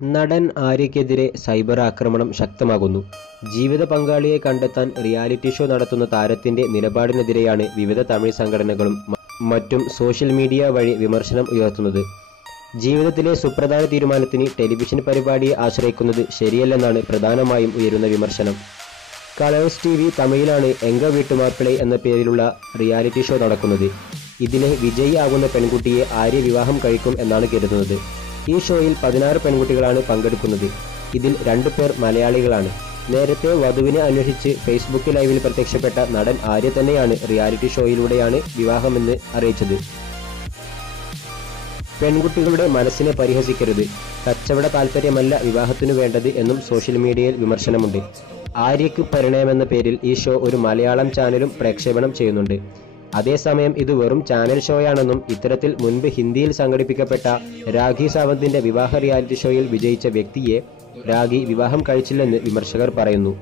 നടൻ ആര്യയ്ക്കെതിരെ സൈബർ ആക്രമണം ശക്തമാകുന്നു. ജീവിത പങ്കാളിയെ കണ്ടെത്താൻ റിയാലിറ്റി ഷോ നടത്തുന്ന താരത്തിന്റെ നിലപാടിനെതിരെയാണ് വിവിധ തമിഴ് സംഘടനകളും മറ്റും സോഷ്യൽ മീഡിയ വഴി വിമർശനം ഉയർത്തുന്നത്. ജീവിതത്തിലെ സുപ്രധാന തീരുമാനത്തിന് ടെലിവിഷൻ പരിപാടിയെ ആശ്രയിക്കുന്നത് ശരിയല്ലെന്നാണ് പ്രധാനമായും ഉയരുന്ന വിമർശനം. കളേഴ്സ് TV തമിഴിലാണ് എങ്ക വീട്ടുമാപ്പിളൈ എന്ന പേരിലുള്ള റിയാലിറ്റി ഷോ നടക്കുന്നത്. ഇതിലെ വിജയി ആകുന്ന പെൺകുട്ടിയെ ആര്യ വിവാഹം കഴിക്കും എന്നാണ് കരുതുന്നത്. ഈ ഷോയിൽ 16 പെൺകുട്ടികളാണ് പങ്കെടുക്കുന്നത്. ഇതിൽ 2 പേർ മലയാളികളാണ്. നേരത്തെ വധുവിനെ അന്വേഷിച്ച് ഫേസ്ബുക്ക് ലൈവിൽ പ്രത്യക്ഷപ്പെട്ട നടൻ ആര്യ തന്നെയാണ് റിയാലിറ്റി ഷോയിലൂടെയാണ് വിവാഹമെന്ന് അറിയിച്ചത്. പെൺകുട്ടികളുടെ മനസ്സിനെ പരിഹസിക്കരുത്, കച്ചവട താൽപര്യമല്ല വിവാഹത്തിനു വേണ്ടത് എന്നും സോഷ്യൽ മീഡിയയിൽ വിമർശനമുണ്ട്. ആര്യയ്ക്ക് പരിണയമെന്ന പേരിൽ ഈ ഷോ ഒരു മലയാളം ചാനലും പ്രക്ഷേപണം ചെയ്യുന്നുണ്ട്. അതേസമയം ഇത് വെറും ചാനൽ ഷോയാണെന്നും ഇത്തരത്തിൽ മുൻപ് ഹിന്ദിയിൽ സംഘടിപ്പിക്കപ്പെട്ട രാഖി സാവന്തിന്റെ വിവാഹ റിയാലിറ്റി ഷോയിൽ വിജയിച്ച വ്യക്തിയെ രാഖി വിവാഹം കഴിച്ചില്ലെന്ന് വിമർശകർ പറയുന്നു.